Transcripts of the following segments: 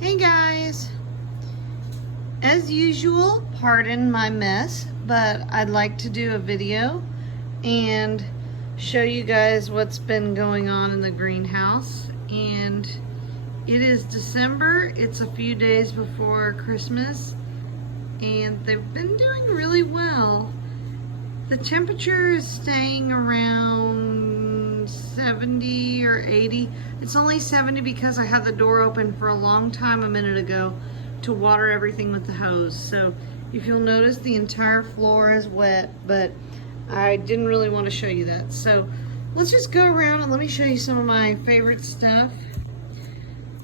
Hey guys, as usual, pardon my mess, but I'd like to do a video and show you guys what's been going on in the greenhouse. And it is December, it's a few days before Christmas, and they've been doing really well. The temperature is staying around 70 or 80. It's only 70 because I had the door open for a long time a minute ago to water everything with the hose. So if you'll notice, the entire floor is wet, but I didn't really want to show you that. So let's just go around and let me show you some of my favorite stuff.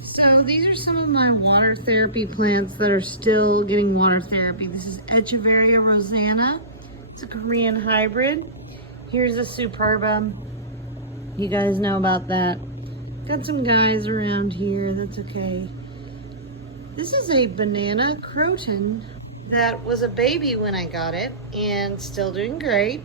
So these are some of my water therapy plants that are still getting water therapy. This is Echeveria rosanna. It's a Korean hybrid. Here's a superbum. You guys know about that. Got some guys around here, that's okay. This is a banana croton that was a baby when I got it and still doing great.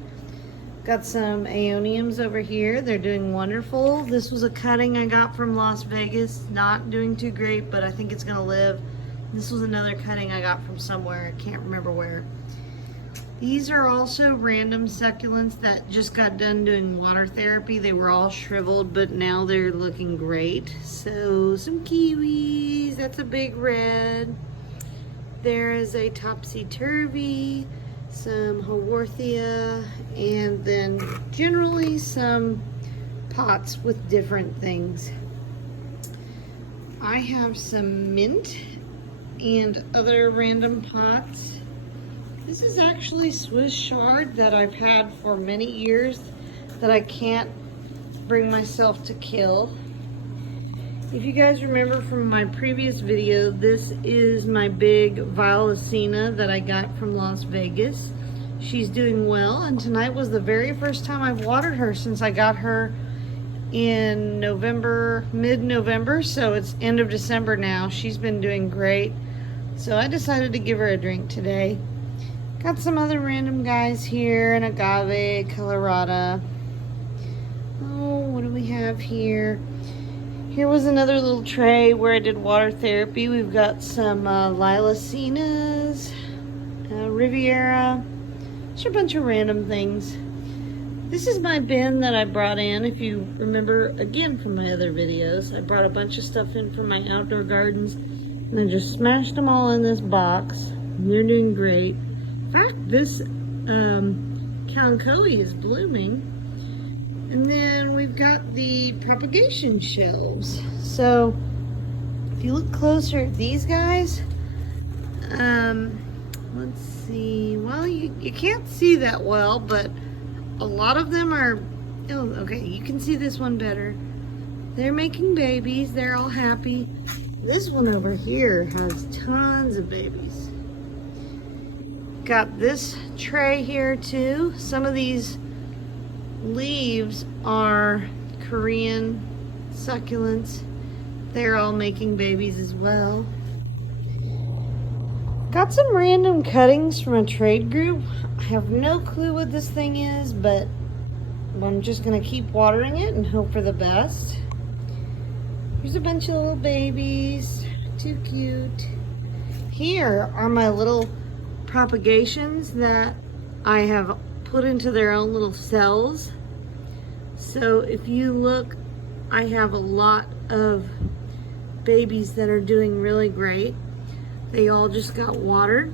Got some aeoniums over here. They're doing wonderful. This was a cutting I got from Las Vegas. Not doing too great, but I think it's gonna live. This was another cutting I got from somewhere. I can't remember where. These are also random succulents that just got done doing water therapy. They were all shriveled, but now they're looking great. So some kiwis, that's a big red. There is a topsy-turvy, some haworthia, and then generally some pots with different things. I have some mint and other random pots. This is actually Swiss chard that I've had for many years that I can't bring myself to kill. If you guys remember from my previous video, this is my big violacina that I got from Las Vegas. She's doing well, and tonight was the very first time I've watered her since I got her in November, mid-November, so it's end of December now. She's been doing great, so I decided to give her a drink today. Got some other random guys here, an agave, colorata. Oh, what do we have here? Here was another little tray where I did water therapy. We've got some lilacinas, Riviera, just a bunch of random things. This is my bin that I brought in. If you remember, again, from my other videos, I brought a bunch of stuff in from my outdoor gardens and I just smashed them all in this box. They're doing great. In fact, this kalanchoe is blooming. And then we've got the propagation shelves. So if you look closer at these guys, let's see. Well, you can't see that well, but a lot of them are, oh, okay, you can see this one better. They're making babies. They're all happy. This one over here has tons of babies. Got this tray here too. Some of these leaves are Korean succulents. They're all making babies as well. Got some random cuttings from a trade group. I have no clue what this thing is, but I'm just gonna keep watering it and hope for the best. Here's a bunch of little babies, too cute. Here are my little propagations that I have put into their own little cells. So if you look, I have a lot of babies that are doing really great. They all just got watered.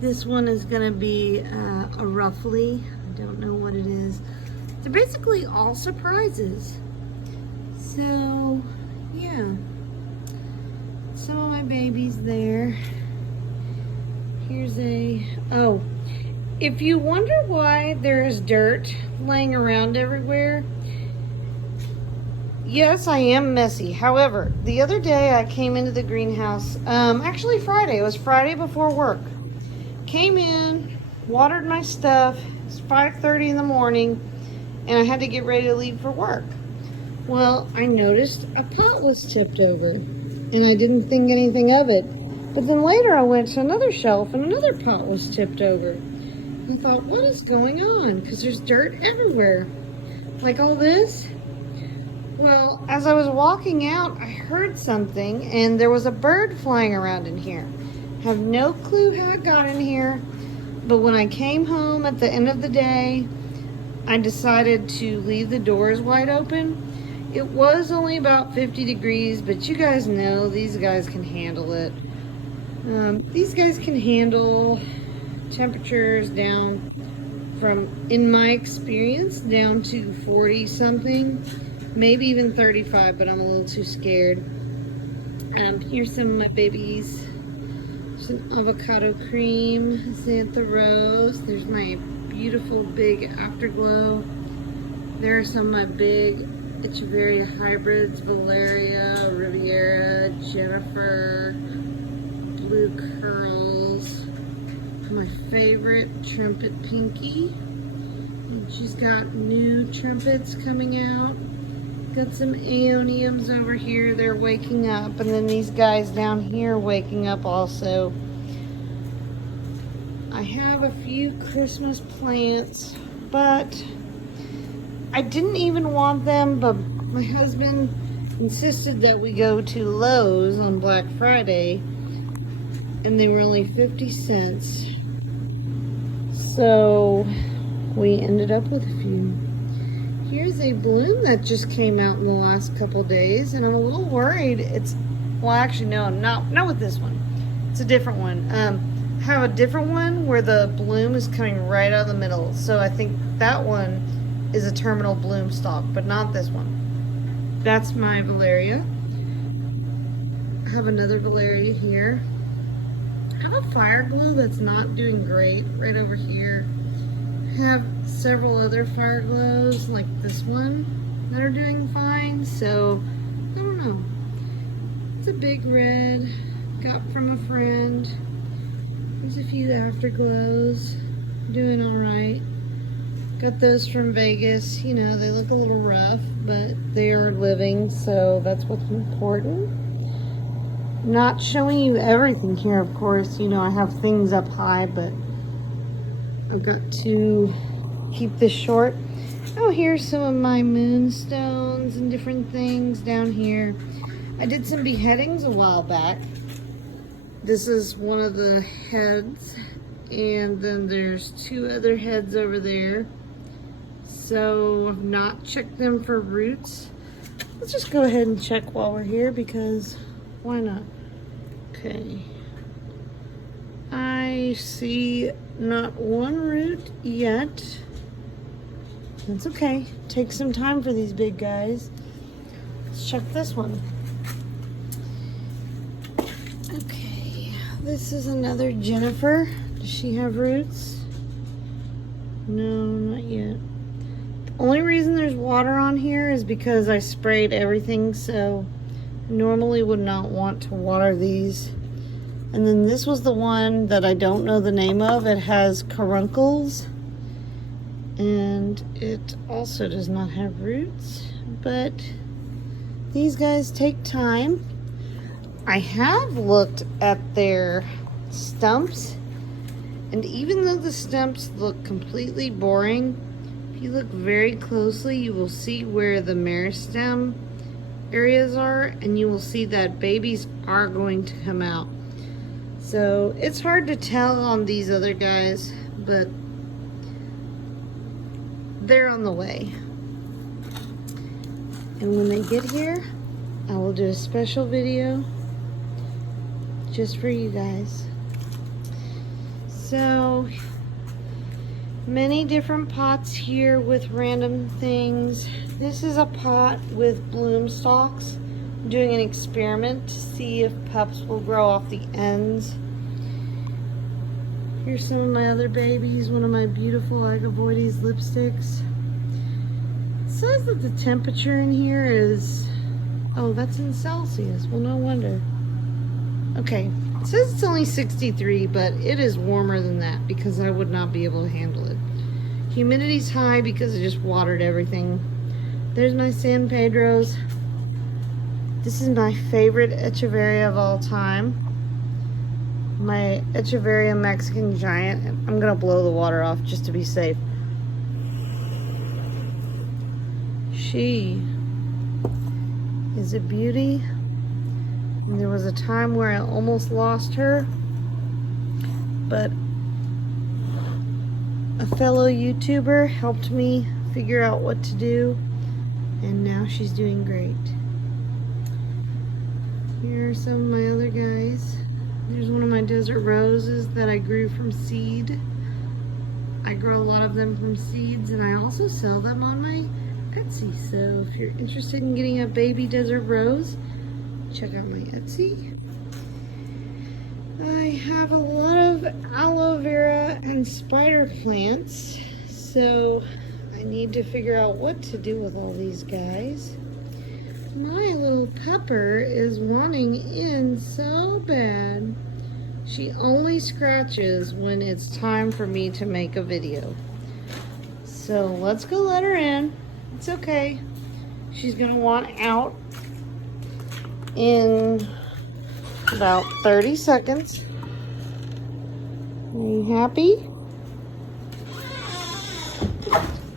This one is gonna be a roughly, I don't know what it is. They're basically all surprises. So yeah, some of my babies there. Here's oh, if you wonder why there's dirt laying around everywhere, yes, I am messy. However, the other day I came into the greenhouse, actually Friday, it was Friday before work. Came in, watered my stuff, it's 5:30 in the morning, and I had to get ready to leave for work. Well, I noticed a pot was tipped over, and I didn't think anything of it. But then later I went to another shelf and another pot was tipped over. I thought, what is going on? Because there's dirt everywhere. Like all this. Well, as I was walking out, I heard something, and there was a bird flying around in here. Have no clue how it got in here, but when I came home at the end of the day, I decided to leave the doors wide open. It was only about 50 degrees, but you guys know these guys can handle it. These guys can handle temperatures down from, in my experience, down to 40 something, maybe even 35, but I'm a little too scared. Here's some of my babies. Some avocado cream, xantha rose. There's my beautiful big afterglow. There are some of my big echeveria hybrids, Valeria, Riviera, Jennifer, blue curls. My favorite trumpet Pinky. And she's got new trumpets coming out. Got some aeoniums over here. They're waking up. And then these guys down here waking up also. I have a few Christmas plants, but I didn't even want them, but my husband insisted that we go to Lowe's on Black Friday, and they were only 50 cents. So we ended up with a few. Here's a bloom that just came out in the last couple days, and I'm a little worried. Well, actually, no, not with this one. It's a different one. I have a different one where the bloom is coming right out of the middle. So I think that one is a terminal bloom stalk, but not this one. That's my Valeria. I have another Valeria here. I have a fire glow that's not doing great right over here. I have several other fire glows like this one that are doing fine, so I don't know. It's a big red, got from a friend. There's a few afterglows, doing all right. Got those from Vegas. You know, they look a little rough, but they are living, so that's what's important. Not showing you everything here, of course. You know, I have things up high, but I've got to keep this short. Oh, here's some of my moonstones and different things down here. I did some beheadings a while back. This is one of the heads, and then there's two other heads over there. So I've not checked them for roots. Let's just go ahead and check while we're here, because why not? Okay. I see not one root yet. That's okay. Take some time for these big guys. Let's check this one. Okay. This is another Jennifer. Does she have roots? No, not yet. The only reason there's water on here is because I sprayed everything, so I normally would not want to water these. And then this was the one that I don't know the name of. It has caruncles, and it also does not have roots, but these guys take time. I have looked at their stumps, and even though the stumps look completely boring, if you look very closely, you will see where the meristem areas are, and you will see that babies are going to come out. So it's hard to tell on these other guys, but they're on the way. And when they get here, I will do a special video just for you guys. So many different pots here with random things. This is a pot with bloom stalks. I'm doing an experiment to see if pups will grow off the ends. Here's some of my other babies, one of my beautiful Agavoides lipsticks. It says that the temperature in here is, oh, that's in Celsius. Well, no wonder. Okay, it says it's only 63, but it is warmer than that because I would not be able to handle it. Humidity's high because I just watered everything. There's my San Pedros. This is my favorite echeveria of all time. My Echeveria Mexican Giant. I'm gonna blow the water off just to be safe. She is a beauty. And there was a time where I almost lost her, but a fellow YouTuber helped me figure out what to do, and now she's doing great. Here are some of my other guys. There's one of my desert roses that I grew from seed. I grow a lot of them from seeds, and I also sell them on my Etsy. So if you're interested in getting a baby desert rose, check out my Etsy. I have a lot of aloe vera and spider plants, so I need to figure out what to do with all these guys. My little Pepper is wanting in so bad. She only scratches when it's time for me to make a video. So let's go let her in. It's okay. She's gonna want out in about 30 seconds. Are you happy?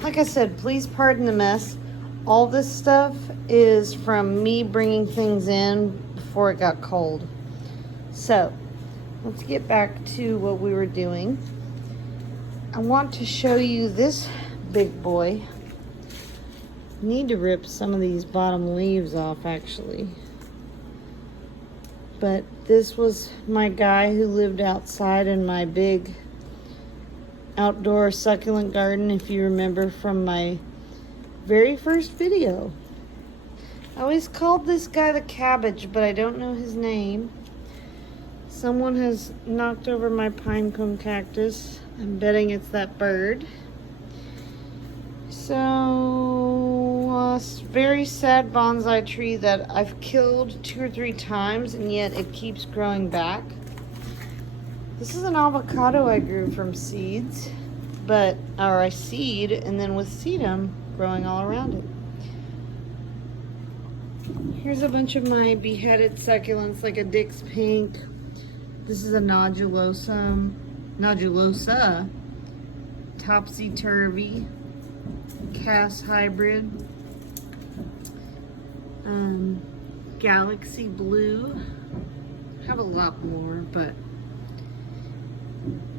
Like I said, please pardon the mess. All this stuff is from me bringing things in before it got cold. So, let's get back to what we were doing. I want to show you this big boy. I need to rip some of these bottom leaves off, actually. But this was my guy who lived outside in my big outdoor succulent garden, if you remember from my very first video. I always called this guy the cabbage, but I don't know his name. Someone has knocked over my pinecone cactus. I'm betting it's that bird. So, a very sad bonsai tree that I've killed 2 or 3 times, and yet it keeps growing back. This is an avocado I grew from seeds, or I seed, and then with sedum growing all around it. Here's a bunch of my beheaded succulents, like a Dick's Pink. This is a nodulosa, topsy-turvy, Cass hybrid, Galaxy Blue. I have a lot more, but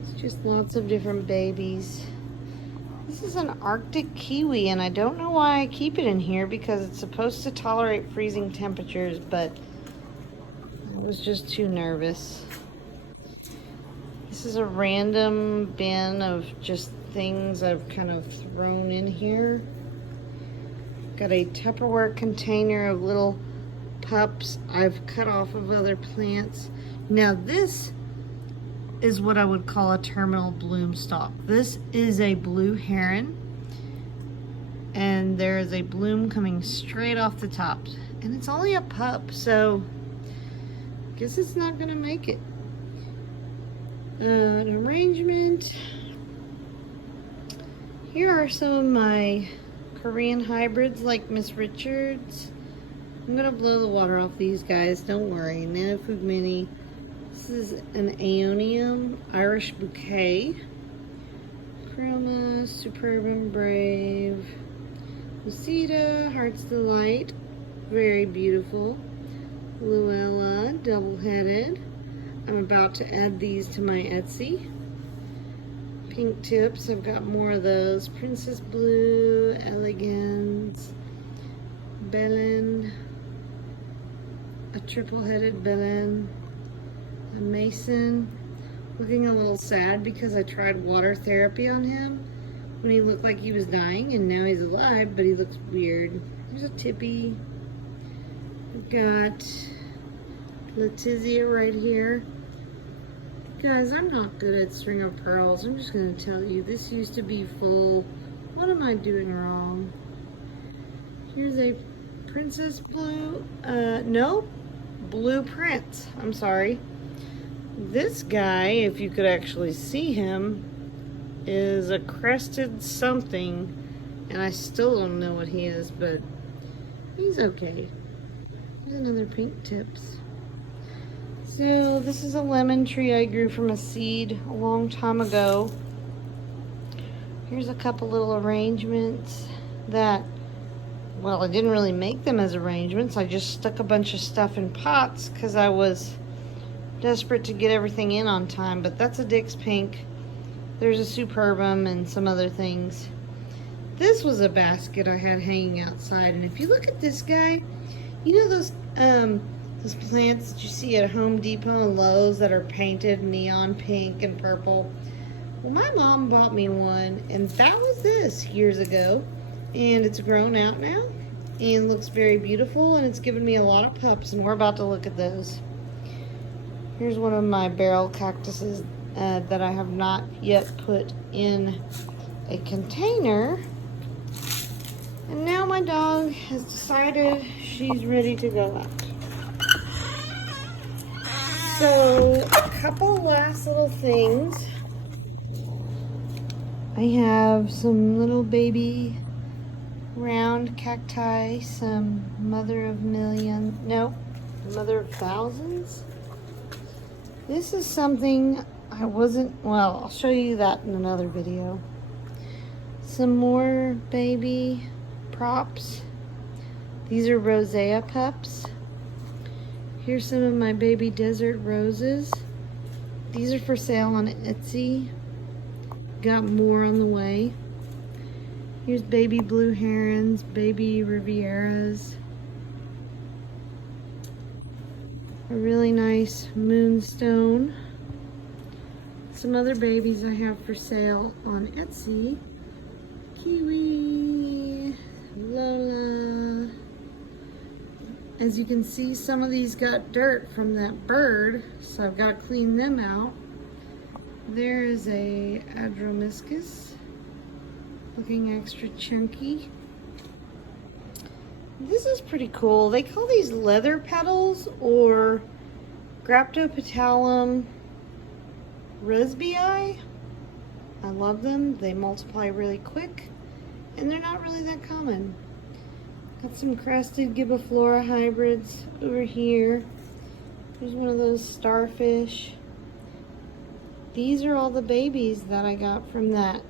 it's just lots of different babies. This is an Arctic kiwi, and I don't know why I keep it in here because it's supposed to tolerate freezing temperatures, but I was just too nervous. This is a random bin of just things I've kind of thrown in here. Got a Tupperware container of little pups I've cut off of other plants. Now this is what I would call a terminal bloom stalk. This is a blue heron, and there is a bloom coming straight off the top, and it's only a pup, so I guess it's not gonna make it. An arrangement. Here are some of my Korean hybrids like Miss Richards. I'm gonna blow the water off these guys, don't worry. Nanofug Mini. This is an Aeonium Irish Bouquet. Chroma, Superb Brave. Lucida, Heart's Delight, very beautiful. Luella, double-headed. I'm about to add these to my Etsy. Pink tips, I've got more of those. Princess Blue, Elegance, Belen, a triple-headed Belen, a Mason. Looking a little sad because I tried water therapy on him when he looked like he was dying, and now he's alive, but he looks weird. There's a Tippy. We've got Letizia right here. Guys, I'm not good at string of pearls. I'm just going to tell you, this used to be full. What am I doing wrong? Here's a Princess Blue. No, Blue Prince. I'm sorry. This guy, if you could actually see him, is a crested something, and I still don't know what he is, but he's okay. There's another Pink Tips. So this is a lemon tree I grew from a seed a long time ago. Here's a couple little arrangements that well, I didn't really make them as arrangements. I just stuck a bunch of stuff in pots because I was desperate to get everything in on time. But that's a Dick's Pink. There's a Superbum and some other things. This was a basket I had hanging outside, and if you look at this guy, you know those plants that you see at Home Depot and Lowe's that are painted neon pink and purple? Well, my mom bought me one, and that was this years ago, and it's grown out now and looks very beautiful, and it's given me a lot of pups, and we're about to look at those. Here's one of my barrel cactuses that I have not yet put in a container. And now my dog has decided she's ready to go out. So, a couple last little things. I have some little baby round cacti, some mother of thousands. This is something well, I'll show you that in another video. Some more baby props. These are rosea pups. Here's some of my baby desert roses. These are for sale on Etsy. Got more on the way. Here's baby blue herons, baby rivieras. A really nice moonstone. Some other babies I have for sale on Etsy. Kiwi, Lola. As you can see, some of these got dirt from that bird, so I've got to clean them out. There is a Adromiscus, looking extra chunky. This is pretty cool. They call these leather petals or Graptopetalum Resbii. I love them. They multiply really quick, and they're not really that common. Got some crested Gibiflora hybrids over here. There's one of those starfish. These are all the babies that I got from that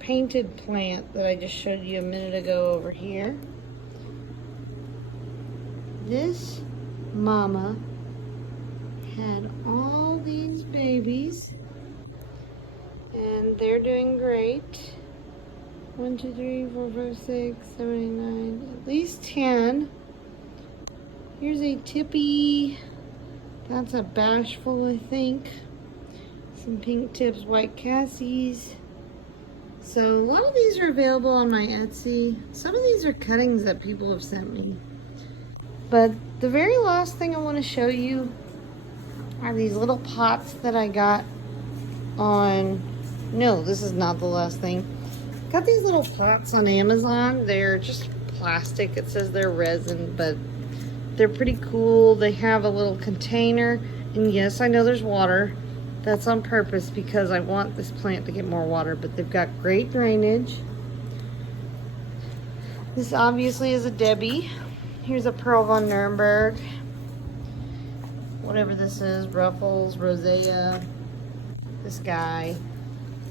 painted plant that I just showed you a minute ago over here. This mama had all these babies, and they're doing great. 1, 2, 3, 4, 5, 6, 7, 8, 9, at least 10. Here's a tippy. That's a bashful, I think. Some pink tips, white Cassies. So a lot of these are available on my Etsy. Some of these are cuttings that people have sent me. But the very last thing I want to show you are these little pots that I got on, no, this is not the last thing. Got these little pots on Amazon. They're just plastic. It says they're resin, but they're pretty cool. They have a little container, and yes, I know there's water. That's on purpose because I want this plant to get more water, but they've got great drainage. This obviously is a Debbie. Here's a Pearl von Nuremberg. Whatever this is, Ruffles, Rosea, this guy.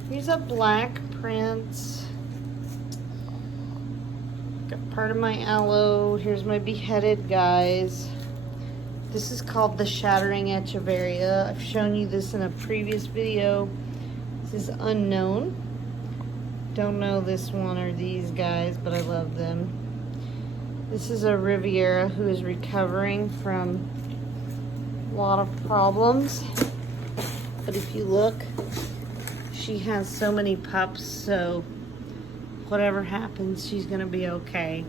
Here's a Black Prince. Got part of my aloe. Here's my beheaded guys. This is called the Shattering Echeveria. I've shown you this in a previous video. This is unknown. Don't know this one or these guys, but I love them. This is a Riviera who is recovering from a lot of problems. But if you look, she has so many pups, so whatever happens, she's gonna be okay.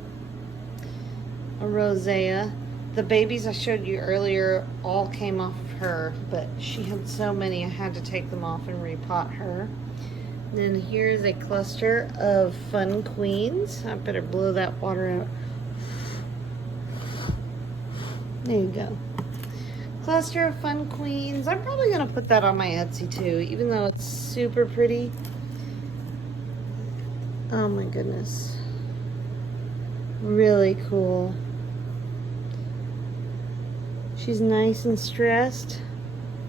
A Rosea. The babies I showed you earlier all came off of her, but she had so many I had to take them off and repot her. And then here's a cluster of Fun Queens. I better blow that water out. There you go. Cluster of Fun Queens. I'm probably gonna put that on my Etsy too, even though it's super pretty. Oh my goodness. Really cool. She's nice and stressed,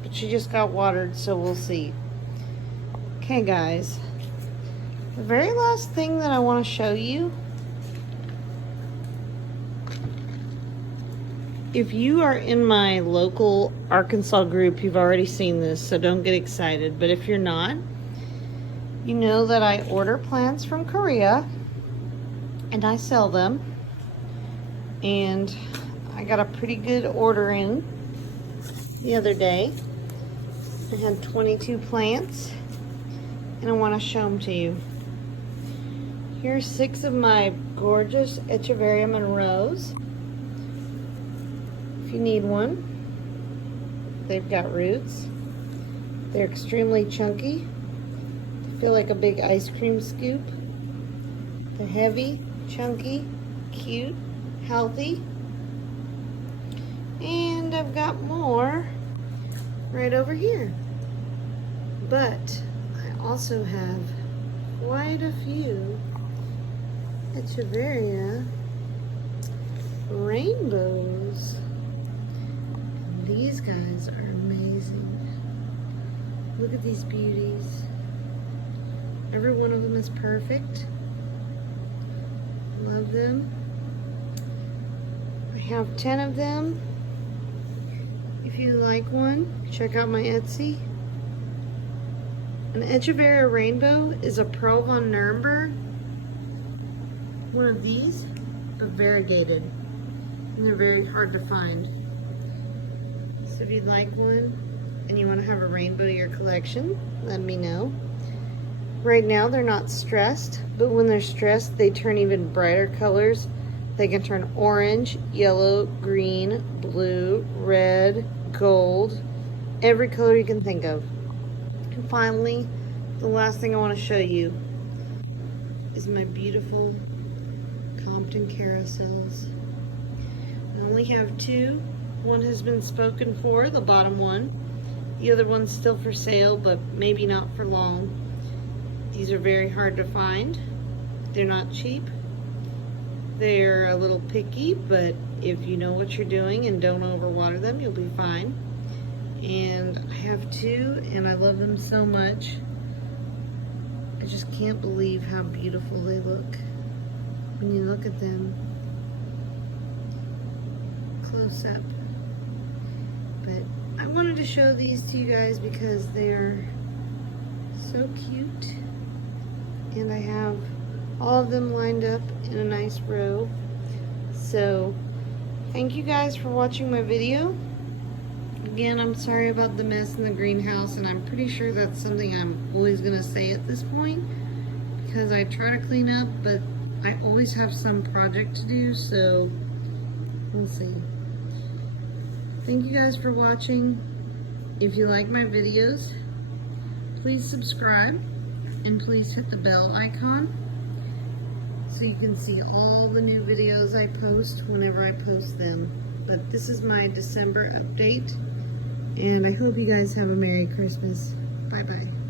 but she just got watered, so we'll see. Okay, guys. The very last thing that I want to show you If you are in my local Arkansas group, you've already seen this, so don't get excited. But if you're not, you know that I order plants from Korea and I sell them. And I got a pretty good order in the other day. I had 22 plants and I want to show them to you. Here's 6 of my gorgeous Echeveria Monroes. If you need one, they've got roots. They're extremely chunky. They feel like a big ice cream scoop. They're heavy, chunky, cute, healthy. And I've got more right over here. But I also have quite a few Echeveria rainbows. And these guys are amazing. Look at these beauties. Every one of them is perfect. Love them. I have 10 of them. If you like one, check out my Etsy. An Echeveria rainbow is a Pearl von Nuremberg. One of these, but variegated. And they're very hard to find. So if you'd like one and you want to have a rainbow to your collection, let me know. Right now they're not stressed, but when they're stressed they turn even brighter colors. They can turn orange, yellow, green, blue, red, gold, every color you can think of. And finally, the last thing I want to show you is my beautiful Compton carousels. I only have 2. One has been spoken for, the bottom one. The other one's still for sale, but maybe not for long. These are very hard to find. They're not cheap. They're a little picky, but if you know what you're doing and don't overwater them, you'll be fine. And I have 2, and I love them so much. I just can't believe how beautiful they look when you look at them close up. But I wanted to show these to you guys because they're so cute. And I have all of them lined up in a nice row. So thank you guys for watching my video. Again, I'm sorry about the mess in the greenhouse, and I'm pretty sure that's something I'm always gonna say at this point because I try to clean up, but I always have some project to do, so we'll see. Thank you guys for watching. If you like my videos, please subscribe and please hit the bell icon so you can see all the new videos I post whenever I post them. But this is my December update, and I hope you guys have a Merry Christmas. Bye-bye.